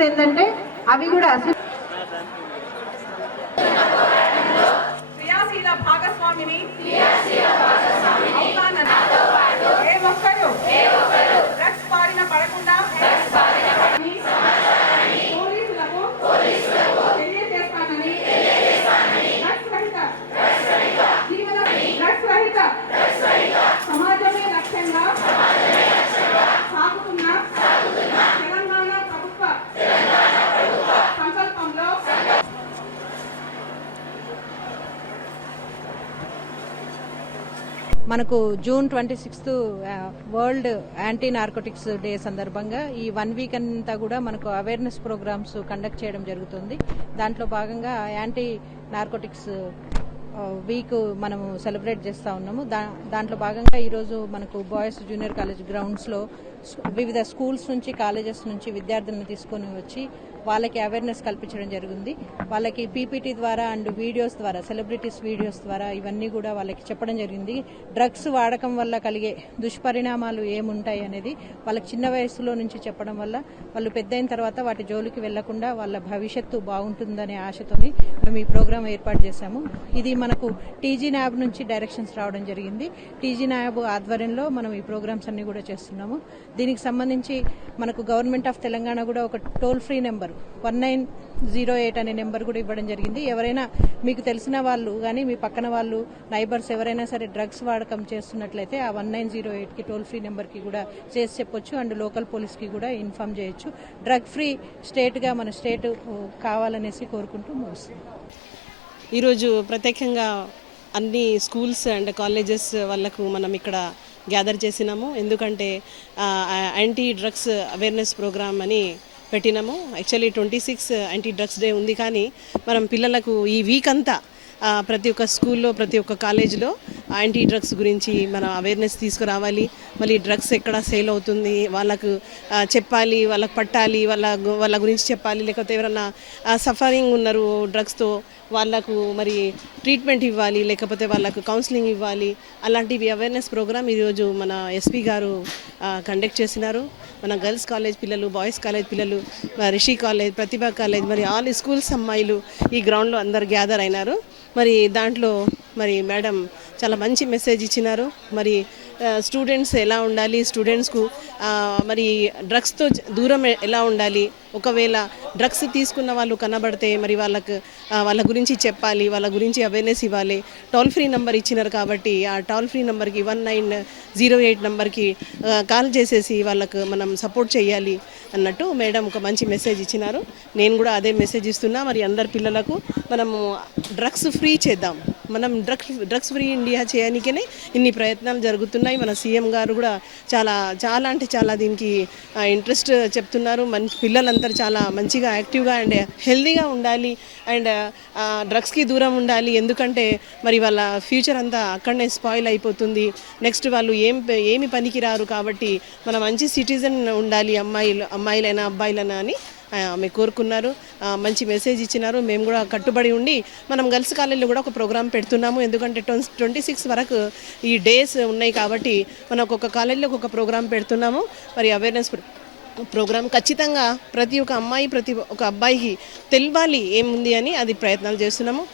ఏంటంటే అవి కూడా అసలు క్రియాశీల భాగస్వామిని మనకు June twenty sixth world anti narcotics day సందర్భంగా ఈ వన్ వీక్ అంతా కూడా మనకు అవేర్నెస్ ప్రోగ్రామ్స్ కండక్ట్ చేయడం జరుగుతుంది. దాంట్లో భాగంగా యాంటీ నార్కోటిక్స్ వీక్ మనము సెలబ్రేట్ చేస్తూ ఉన్నాము. దా దాంట్లో భాగంగా ఈరోజు మనకు బాయ్స్ జూనియర్ కాలేజ్ గ్రౌండ్స్లో వివిధ స్కూల్స్ నుంచి కాలేజెస్ నుంచి విద్యార్థులను తీసుకొని వచ్చి వాళ్ళకి అవేర్నెస్ కల్పించడం జరిగింది వాళ్ళకి పీపీటీ ద్వారా అండ్ వీడియోస్ ద్వారా సెలబ్రిటీస్ వీడియోస్ ద్వారా ఇవన్నీ కూడా వాళ్ళకి చెప్పడం జరిగింది. డ్రగ్స్ వాడకం వల్ల కలిగే దుష్పరిణామాలు ఏముంటాయి అనేది వాళ్ళకి చిన్న వయసులో నుంచి చెప్పడం వల్ల వాళ్ళు పెద్ద అయిన తర్వాత వాటి జోలికి వెళ్ళకుండా వాళ్ళ భవిష్యత్తు బాగుంటుందనే ఆశతోని మేము ఈ ప్రోగ్రాం ఏర్పాటు చేశాము. ఇది మనకు టీజీ న్యాబ్ నుంచి డైరెక్షన్స్ రావడం జరిగింది. టీజీ న్యాబ్ ఆధ్వర్యంలో మనం ఈ ప్రోగ్రామ్స్ అన్ని కూడా చేస్తున్నాము. దీనికి సంబంధించి మనకు గవర్నమెంట్ ఆఫ్ తెలంగాణ కూడా ఒక toll free number one nine zero eight అనే నెంబర్ కూడా ఇవ్వడం జరిగింది. ఎవరైనా మీకు తెలిసిన వాళ్ళు కానీ మీ పక్కన వాళ్ళు నైబర్స్ ఎవరైనా సరే డ్రగ్స్ వాడకం చేస్తున్నట్లయితే ఆ వన్ నైన్ జీరో ఎయిట్కి టోల్ ఫ్రీ నెంబర్కి కూడా చేసి చెప్పొచ్చు. అండ్ లోకల్ పోలీస్కి కూడా ఇన్ఫామ్ చేయొచ్చు. డ్రగ్ ఫ్రీ స్టేట్గా మన స్టేట్ కావాలనేసి కోరుకుంటూ ముగిస్తుంది ఈరోజు ప్రత్యేకంగా అన్ని స్కూల్స్ అండ్ కాలేజెస్ వాళ్ళకు మనం ఇక్కడ గ్యాదర్ చేసినాము. ఎందుకంటే యాంటీ డ్రగ్స్ అవేర్నెస్ ప్రోగ్రామ్ అని పెట్టినాము. Actually twenty six anti drugs day ఉంది కానీ మనం పిల్లలకు ఈ వీక్ అంతా ప్రతి ఒక్క స్కూల్లో ప్రతి ఒక్క కాలేజీలో యాంటీ డ్రగ్స్ గురించి మనం అవేర్నెస్ తీసుకురావాలి. మళ్ళీ డ్రగ్స్ ఎక్కడ సేల్ అవుతుంది వాళ్ళకు చెప్పాలి వాళ్ళకు పట్టాలి వాళ్ళ వాళ్ళ గురించి చెప్పాలి. లేకపోతే ఎవరన్నా సఫరింగ్ ఉన్నారు డ్రగ్స్తో వాళ్ళకు మరి ట్రీట్మెంట్ ఇవ్వాలి లేకపోతే వాళ్ళకు కౌన్సిలింగ్ ఇవ్వాలి. అలాంటివి అవేర్నెస్ ప్రోగ్రామ్ ఈరోజు మన ఎస్పీ గారు కండక్ట్ చేసినారు. మన గర్ల్స్ కాలేజ్ పిల్లలు బాయ్స్ కాలేజ్ పిల్లలు రిషి కాలేజ్ ప్రతిభా కాలేజ్ మరి ఆల్ స్కూల్స్ అమ్మాయిలు ఈ గ్రౌండ్లో అందరు గ్యాదర్ అయినారు. మరి దాంట్లో మరి మేడం చాలా మంచి మెసేజ్ ఇచ్చినారు. మరి స్టూడెంట్స్ ఎలా ఉండాలి? స్టూడెంట్స్కు మరి డ్రగ్స్తో దూరం ఎలా ఉండాలి? ఒకవేళ డ్రగ్స్ తీసుకున్న వాళ్ళు కనబడితే మరి వాళ్ళకు వాళ్ళ గురించి చెప్పాలి వాళ్ళ గురించి అవేర్నెస్ ఇవ్వాలి. టోల్ ఫ్రీ నెంబర్ ఇచ్చినారు కాబట్టి ఆ టోల్ ఫ్రీ నెంబర్కి వన్ నైన్ జీరో ఎయిట్ నెంబర్కి కాల్ చేసేసి వాళ్ళకు మనం సపోర్ట్ చేయాలి అన్నట్టు మేడం ఒక మంచి మెసేజ్ ఇచ్చినారు. నేను కూడా అదే మెసేజ్ ఇస్తున్నా. మరి అందరి పిల్లలకు మనము డ్రగ్స్ ఫ్రీ చేద్దాం. మనం డ్రగ్స్ డ్రగ్స్ ఫ్రీ ఇండియా చేయడానికనే ఇన్ని ప్రయత్నాలు జరుగుతున్నాయి. మన సీఎం గారు కూడా చాలా చాలా అంటే చాలా దీనికి ఇంట్రెస్ట్ చెప్తున్నారు. మన పిల్లలందరూ చాలా మంచిగా యాక్టివ్గా అండ్ హెల్దీగా ఉండాలి. అండ్ డ్రగ్స్కి దూరం ఉండాలి. ఎందుకంటే మరి వాళ్ళ ఫ్యూచర్ అంతా అక్కడనే స్పాయిల్ అయిపోతుంది. నెక్స్ట్ వాళ్ళు ఏం ఏమి పనికిరారు కాబట్టి మన మంచి సిటిజన్ ఉండాలి. అమ్మాయిలు అమ్మాయిలైనా అబ్బాయిలైనా అని ఆమె కోరుకున్నారు. మంచి మెసేజ్ ఇచ్చినారు. మేము కూడా కట్టుబడి ఉండి మనం గర్ల్స్ కాలేజీలో కూడా ఒక ప్రోగ్రామ్ పెడుతున్నాము. ఎందుకంటే ట్వంటీ సిక్స్ వరకు ఈ డేస్ ఉన్నాయి కాబట్టి మనం ఒక్కొక్క కాలేజీలో ఒక్కొక్క ప్రోగ్రామ్ పెడుతున్నాము. మరి అవేర్నెస్ ప్రోగ్రామ్ ఖచ్చితంగా ప్రతి ఒక్క అమ్మాయి ప్రతి ఒక్క అబ్బాయికి తెలియాలి ఏముంది అని అది ప్రయత్నాలు చేస్తున్నాము.